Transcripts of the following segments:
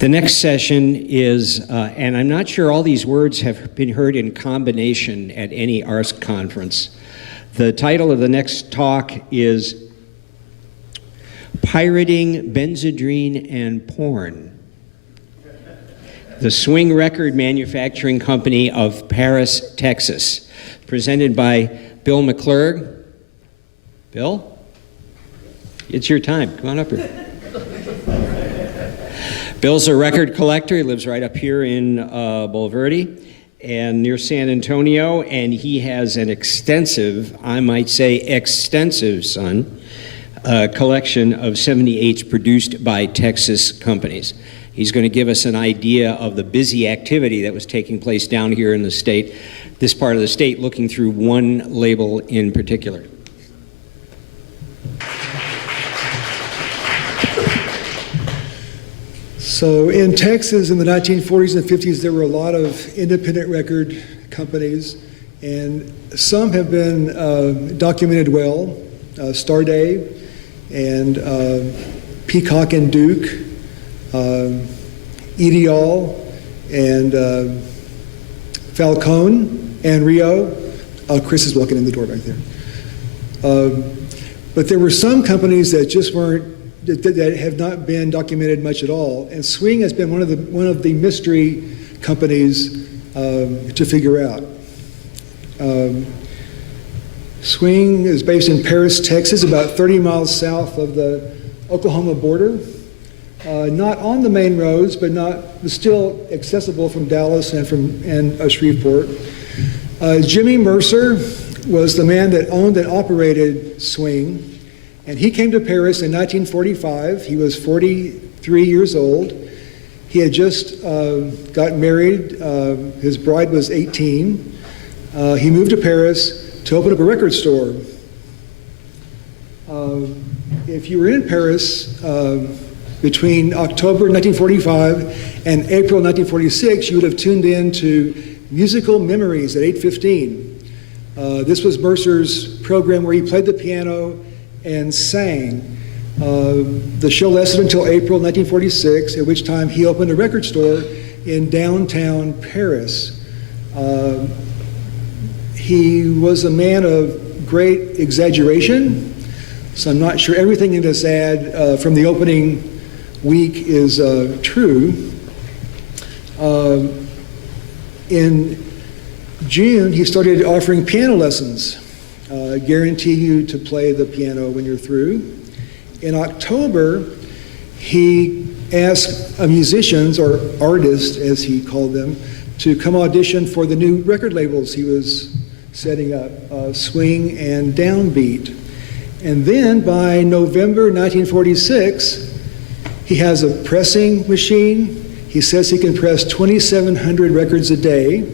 The next session is, and I'm not sure all these words have been heard in combination at any ARSC conference. The title of the next talk is Pirating Benzedrine and Porn. The Swing Record Manufacturing Company of Paris, Texas. Presented by Bill McClurg. Bill? It's your time. Come on up here. Bill's a record collector. He lives right up here in Bulverde and near San Antonio, and he has an extensive, I might say extensive, collection of 78s produced by Texas companies. He's going to give us an idea of the busy activity that was taking place down here in the state, this part of the state, looking through one label in particular. So in Texas in the 1940s and 50s, there were a lot of independent record companies, and some have been documented well. Starday and Peacock and Duke, Ideal and Falcone and Rio. Chris is walking in the door back there. But there were some companies that just weren't, that have not been documented much at all, and Swing has been one of the mystery companies to figure out. Swing is based in Paris, Texas, about 30 miles south of the Oklahoma border. Not on the main roads, but still accessible from Dallas and Shreveport. Jimmy Mercer was the man that owned and operated Swing. And he came to Paris in 1945. He was 43 years old. He had just got married. His bride was 18. He moved to Paris to open up a record store. If you were in Paris between October 1945 and April 1946, you would have tuned in to Musical Memories at 8:15. This was Mercer's program where he played the piano and sang. The show lasted until April 1946, at which time he opened a record store in downtown Paris. He was a man of great exaggeration, so I'm not sure everything in this ad from the opening week is true. In June, he started offering piano lessons. Guarantee you to play the piano when you're through. In October, he asked musicians, or artists as he called them, to come audition for the new record labels he was setting up, Swing and Downbeat. And then by November 1946, he has a pressing machine. He says he can press 2,700 records a day,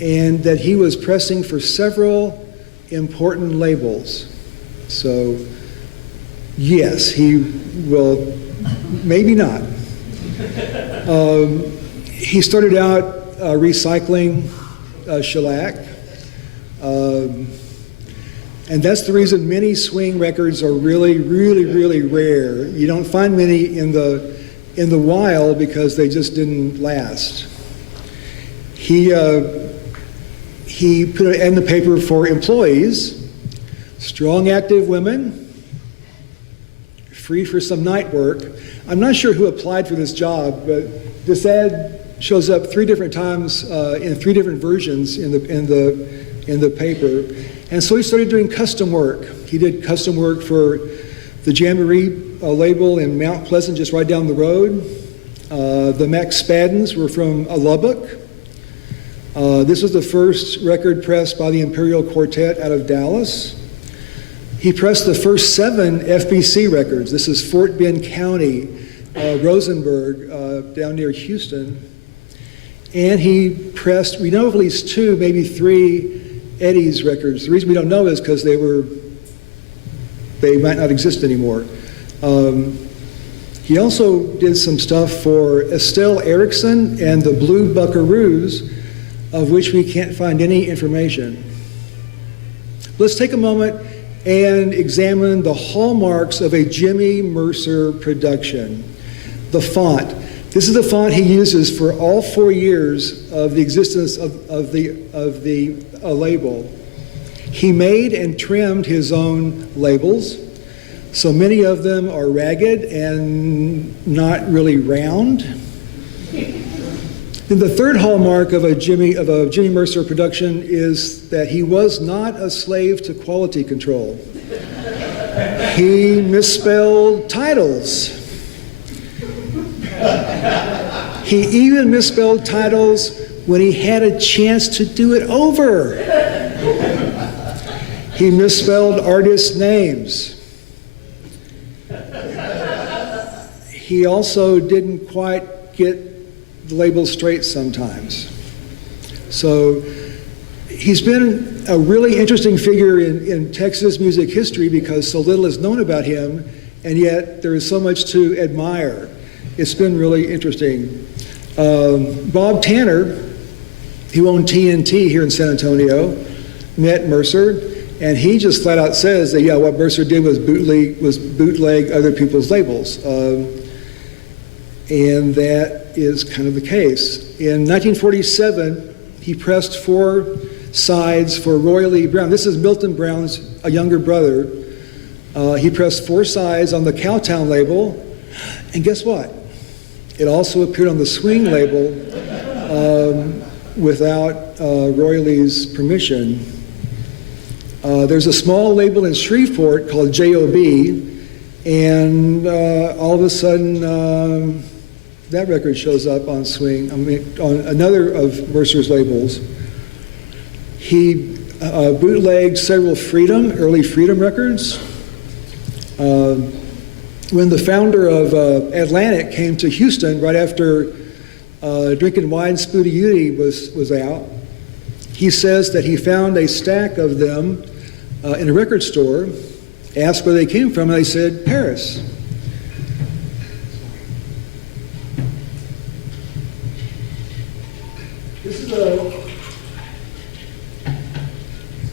and that he was pressing for several important labels. So yes, he will, maybe not. He started out recycling shellac, and that's the reason many Swing records are really, really, really rare. You don't find many in the wild because they just didn't last. He put it in the paper for employees, strong, active women, free for some night work. I'm not sure who applied for this job, but this ad shows up 3 different times in 3 different versions in the paper. And so he started doing custom work. He did custom work for the Jamboree label in Mount Pleasant, just right down the road. The Max Spaddens were from Lubbock. This was the first record pressed by the Imperial Quartet out of Dallas. He pressed the first 7 FBC records. This is Fort Bend County, Rosenberg, down near Houston. And he pressed, we know of at least 2, maybe 3 Eddie's records. The reason we don't know is because they might not exist anymore. He also did some stuff for Estelle Erickson and the Blue Buckaroos, of which we can't find any information. Let's take a moment and examine the hallmarks of a Jimmy Mercer production. The font. This is the font he uses for all 4 years of the existence of the label. He made and trimmed his own labels, so many of them are ragged and not really round. And the third hallmark of a Jimmy Mercer production is that he was not a slave to quality control. He misspelled titles. He even misspelled titles when he had a chance to do it over. He misspelled artists' names. He also didn't quite get the labels straight sometimes. So he's been a really interesting figure in Texas music history because so little is known about him, and yet there is so much to admire. It's been really interesting. Bob Tanner, who owned TNT here in San Antonio, met Mercer, and he just flat out says that, yeah, what Mercer did was bootleg other people's labels. And that is kind of the case. In 1947, he pressed 4 sides for Roy Lee Brown. This is Milton Brown's a younger brother. He pressed 4 sides on the Cowtown label, and guess what? It also appeared on the Swing label without Roy Lee's permission. There's a small label in Shreveport called JOB, and all of a sudden that record shows up on Swing, on another of Mercer's labels. He bootlegged several early Freedom records. When the founder of Atlantic came to Houston right after Drinking Wine Spooty Uty was out, he says that he found a stack of them in a record store, asked where they came from, and they said, Paris.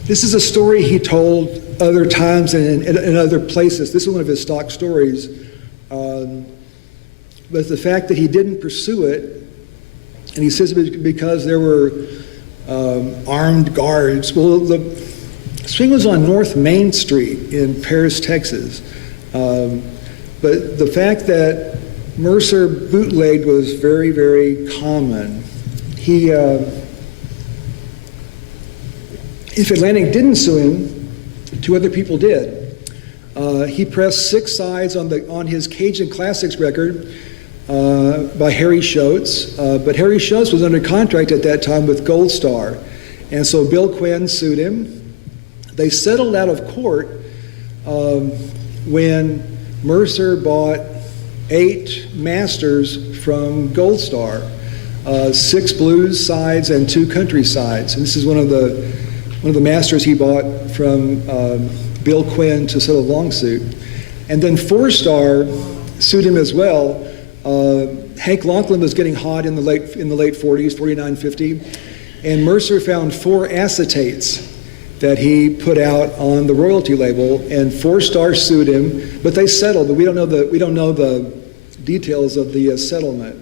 This is a story he told other times and in other places. This is one of his stock stories. But the fact that he didn't pursue it, and he says it because there were armed guards. Well, the Swing was on North Main Street in Paris, Texas. But the fact that Mercer bootlegged was very, very common. If Atlantic didn't sue him, 2 other people did. He pressed 6 sides on his Cajun Classics record by Harry Schultz, but Harry Schultz was under contract at that time with Gold Star, and so Bill Quinn sued him. They settled out of court when Mercer bought 8 masters from Gold Star, 6 blues sides and 2 country sides, and this is one of the masters he bought from Bill Quinn to settle the lawsuit. And then 4 Star sued him as well. Hank Lachlan was getting hot in the late 40s, 49, 50, and Mercer found 4 acetates that he put out on the royalty label, and 4 Star sued him, but they settled. But we don't know the details of the settlement.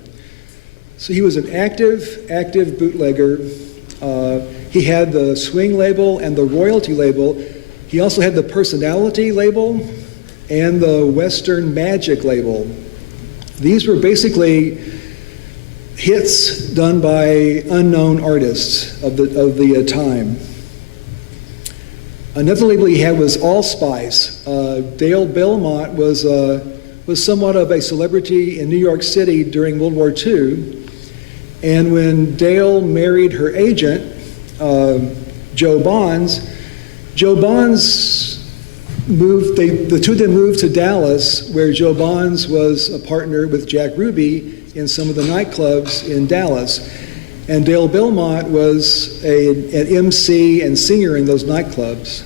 So he was an active bootlegger. He had the Swing label and the royalty label. He also had the personality label and the Western Magic label. These were basically hits done by unknown artists of the time. Another label he had was Allspice. Dale Belmont was somewhat of a celebrity in New York City during World War II. And when Dale married her agent, Joe Bonds moved, the 2 of them moved to Dallas, where Joe Bonds was a partner with Jack Ruby in some of the nightclubs in Dallas. And Dale Belmont was an MC and singer in those nightclubs.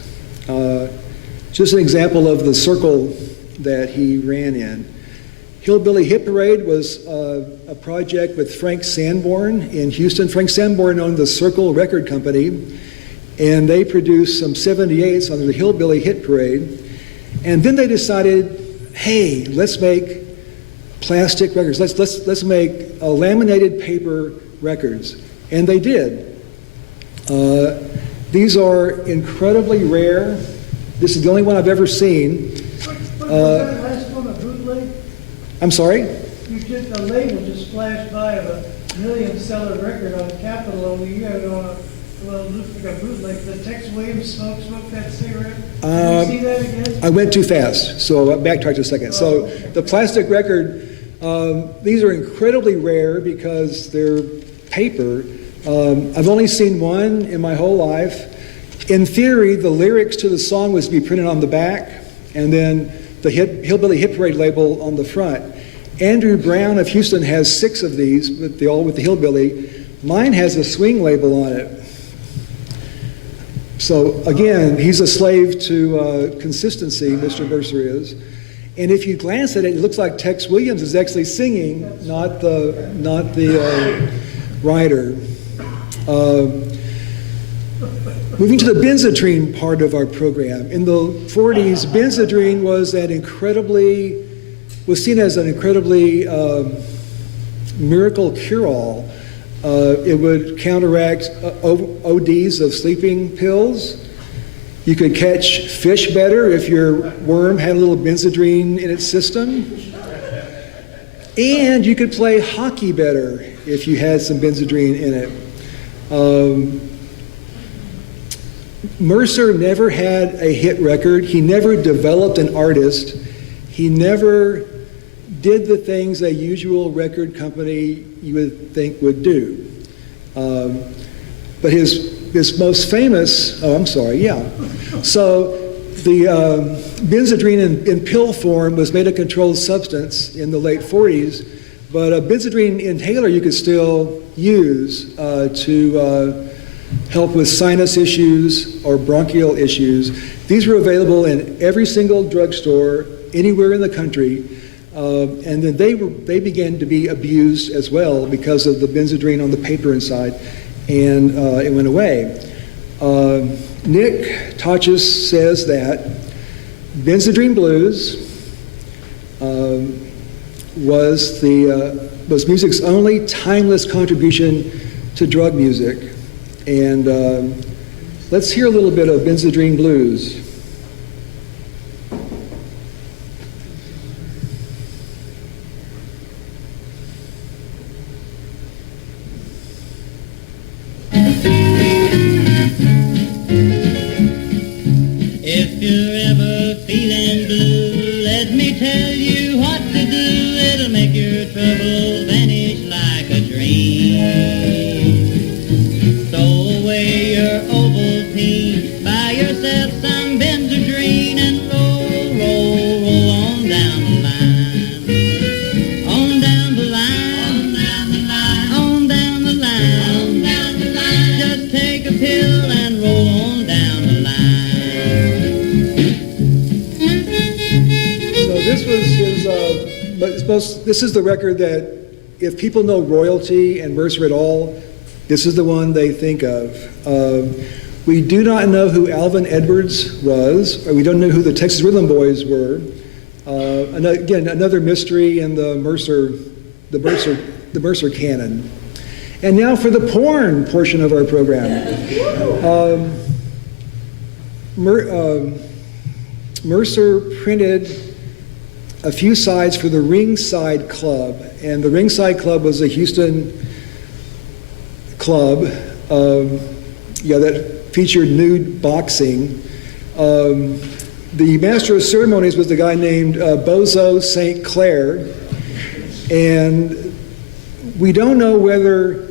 Just an example of the circle that he ran in. Hillbilly Hit Parade was a project with Frank Sanborn in Houston. Frank Sanborn owned the Circle Record Company, and they produced some 78s under the Hillbilly Hit Parade. And then they decided, hey, let's make plastic records. Let's make laminated paper records. And they did. These are incredibly rare. This is the only one I've ever seen. Was that last one a bootleg? I'm sorry? The label just flashed by of a million-seller record on Capitol, only you had it on a, well, it looks like a bootleg. The Tex Williams smoked that cigarette. Did you see that again? I went too fast, so I'll backtrack a second. So the plastic record, these are incredibly rare because they're paper. I've only seen one in my whole life. In theory, the lyrics to the song was to be printed on the back, and then the Hillbilly Hit Parade label on the front. Andrew Brown of Houston has 6 of these, all with the Hillbilly. Mine has a swing label on it. So again, he's a slave to consistency, Mr. Mercer is. And if you glance at it, it looks like Tex Williams is actually singing, not the writer. Moving to the Benzedrine part of our program. In the 40s, Benzedrine was seen as an incredibly miracle cure-all. It would counteract ODs of sleeping pills. You could catch fish better if your worm had a little Benzedrine in its system. And you could play hockey better if you had some Benzedrine in it. Mercer never had a hit record. He never developed an artist. He never did the things a usual record company you would think would do. But his most famous, So the Benzedrine in pill form was made a controlled substance in the late 40s, but a Benzedrine inhaler you could still use to help with sinus issues or bronchial issues. These were available in every single drugstore anywhere in the country. And then they began to be abused as well because of the Benzedrine on the paper inside, and it went away. Nick Tachis says that Benzedrine Blues was music's only timeless contribution to drug music. And let's hear a little bit of Benzedrine Blues. If you're ever feeling blue, let me tell you what to do. It'll make your troubles vanish like a dream. Throw away your Ovaltine, buy yourself some Benzedrine, and roll on down the line. On down the line, on down the line, just take a pill and roll on down the line. This is the record that, if people know royalty and Mercer at all, this is the one they think of. We do not know who Alvin Edwards was, or we don't know who the Texas Rhythm Boys were. Again, another mystery in the Mercer canon. And now for the porn portion of our program. Mercer printed a few sides for the Ringside Club, and the Ringside Club was a Houston club that featured nude boxing. The master of ceremonies was the guy named Bozo St. Clair, and we don't know whether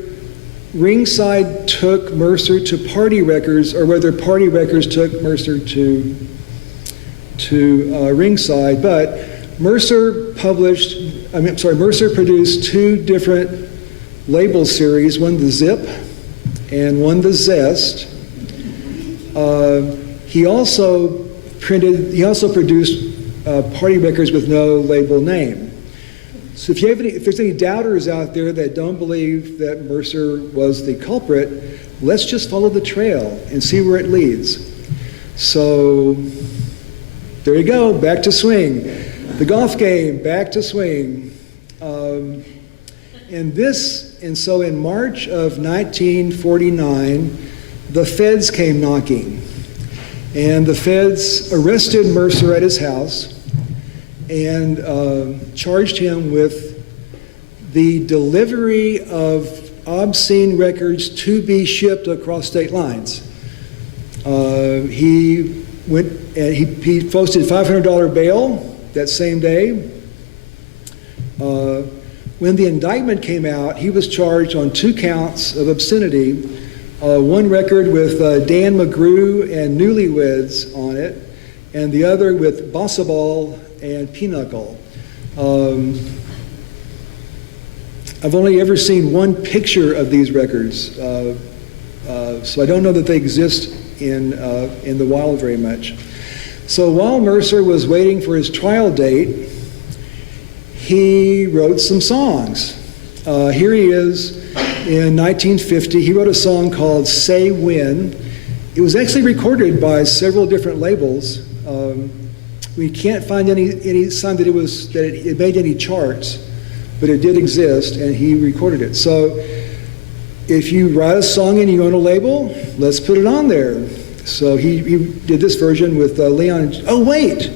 Ringside took Mercer to Party Records or whether Party Records took Mercer to Ringside, but Mercer produced 2 different label series, one the Zip and one the Zest. He also produced Party Records with no label name. So if there's any doubters out there that don't believe that Mercer was the culprit, let's just follow the trail and see where it leads. So there you go, back to swing. The golf game, back to swing. And so in March of 1949, the feds came knocking. And the feds arrested Mercer at his house and charged him with the delivery of obscene records to be shipped across state lines. He posted $500 bail that same day. When the indictment came out, he was charged on 2 counts of obscenity, one record with Dan McGrew and Newlyweds on it, and the other with Bossa Ball and Pinochle. I've only ever seen one picture of these records, so I don't know that they exist in the wild very much. So while Mercer was waiting for his trial date, he wrote some songs. Here he is in 1950. He wrote a song called Say When. It was actually recorded by several different labels. We can't find any sign that it made any charts, but it did exist, and he recorded it. So if you write a song and you own a label, let's put it on there. So he did this version with Leon. Oh, wait,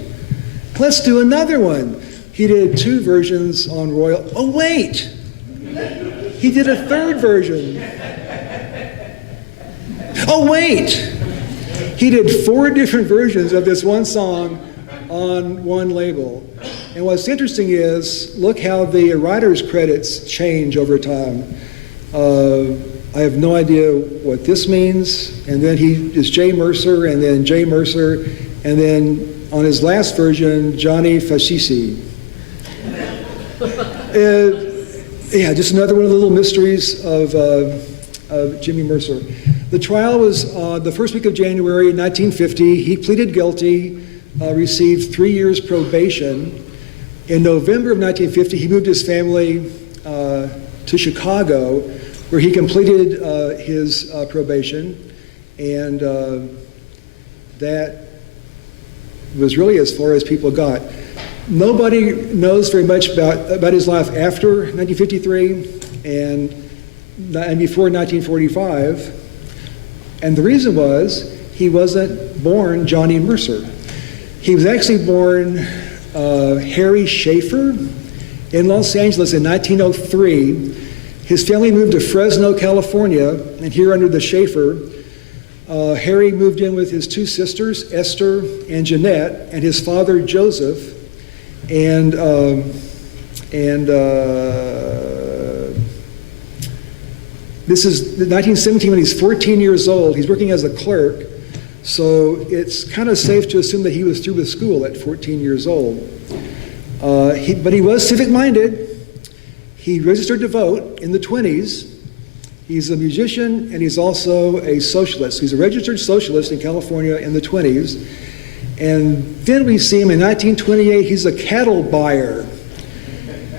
let's do another one. He did 2 versions on Royal. Oh, wait, he did a 3rd version. Oh, wait, he did 4 different versions of this one song on one label. And what's interesting is, look how the writer's credits change over time. I have no idea what this means. And then he is J. Mercer, and then J. Mercer, and then on his last version, Johnny Fascisi. Yeah, just another one of the little mysteries of Jimmy Mercer. The trial was the first week of January 1950. He pleaded guilty, received 3 years probation. In November of 1950, he moved his family to Chicago, where he completed his probation, and that was really as far as people got. Nobody knows very much about his life after 1953 and before 1945, and the reason was he wasn't born Johnny Mercer. He was actually born Harry Schaefer in Los Angeles in 1903. His family moved to Fresno, California, and here under the Schaefer, Harry moved in with his 2 sisters, Esther and Jeanette, and his father, Joseph. And this is 1917 when he's 14 years old. He's working as a clerk, so it's kind of safe to assume that he was through with school at 14 years old. But he was civic-minded. He registered to vote in the 20s. He's a musician, and he's also a socialist. He's a registered socialist in California in the 20s. And then we see him in 1928. He's a cattle buyer.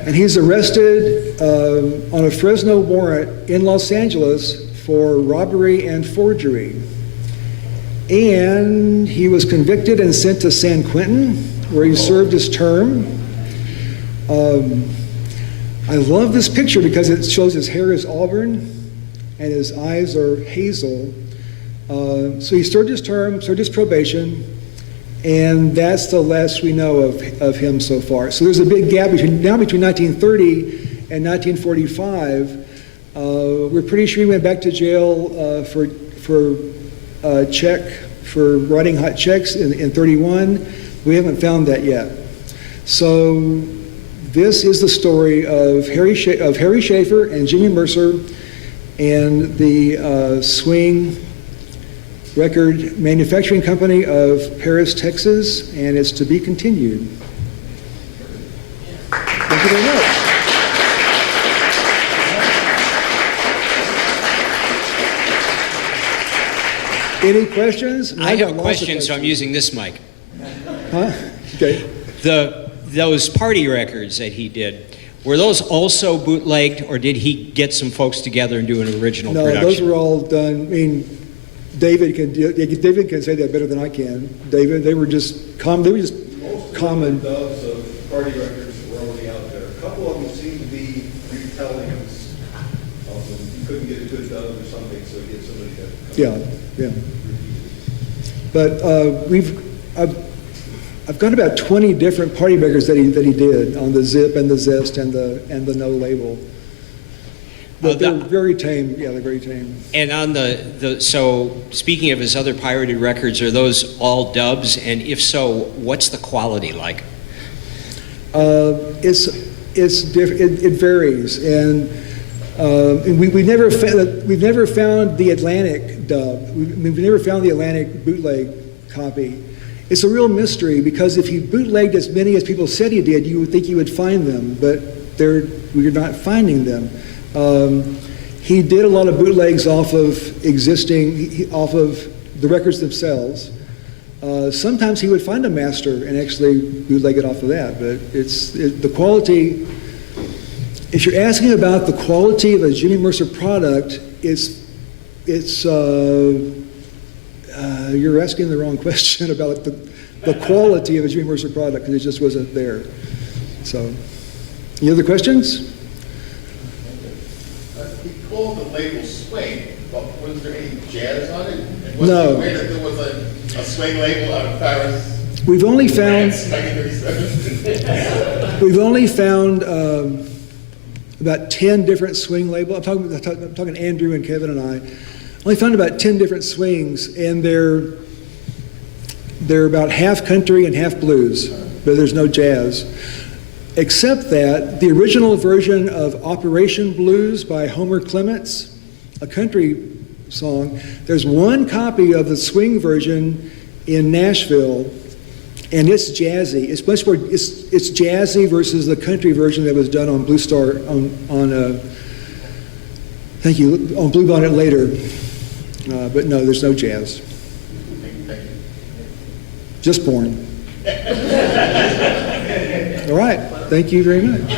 And he's arrested on a Fresno warrant in Los Angeles for robbery and forgery. And he was convicted and sent to San Quentin, where he served his term. I love this picture because it shows his hair is auburn and his eyes are hazel. So he served his term, served his probation, and that's the last we know of him so far. So there's a big gap between 1930 and 1945. We're pretty sure he went back to jail for writing hot checks in 31. We haven't found that yet. So this is the story of Harry Schaefer and Jimmy Mercer and the swing record manufacturing company of Paris, Texas, and it's to be continued. Thank you very much. Any questions? I have a question, so I'm using this mic. Huh? Okay. Those party records that he did, were those also bootlegged, or did he get some folks together and do an original production? No, those were all done. I mean, David can say that better than I can. David, they were just common. Most of the dubs of party records were already out there. A couple of them seem to be couldn't get a good dub or something, so he get somebody to Yeah, yeah. But I've got about 20 different party records that he did on the Zip and the Zest and the No Label. But they're very tame. Yeah, they're very tame. And on so speaking of his other pirated records, are those all dubs? And if so, what's the quality like? It's different. It varies, and we've never found the Atlantic dub. We've never found the Atlantic bootleg copy. It's a real mystery because if he bootlegged as many as people said he did, you would think you would find them, but we're not finding them. He did a lot of bootlegs off of the records themselves. Sometimes he would find a master and actually bootleg it off of that, but the quality. If you're asking about the quality of a Jimmy Mercer product, you're asking the wrong question about the quality of a Jimmy Mercer product because it just wasn't there. So, any other questions? He called the label swing, but was there any jazz on it? And No. Was he aware that there was a swing label out of Paris? We've only found 1937. About 10 different swing labels. I'm talking Andrew and Kevin and I. Only found about 10 different swings, and they're about half country and half blues, but there's no jazz. Except that the original version of Operation Blues by Homer Clements, a country song, there's one copy of the swing version in Nashville, and it's jazzy. It's much more. It's jazzy versus the country version that was done on Blue Star on Blue Bonnet later. But no, there's no jazz. Just porn. All right. Thank you very much.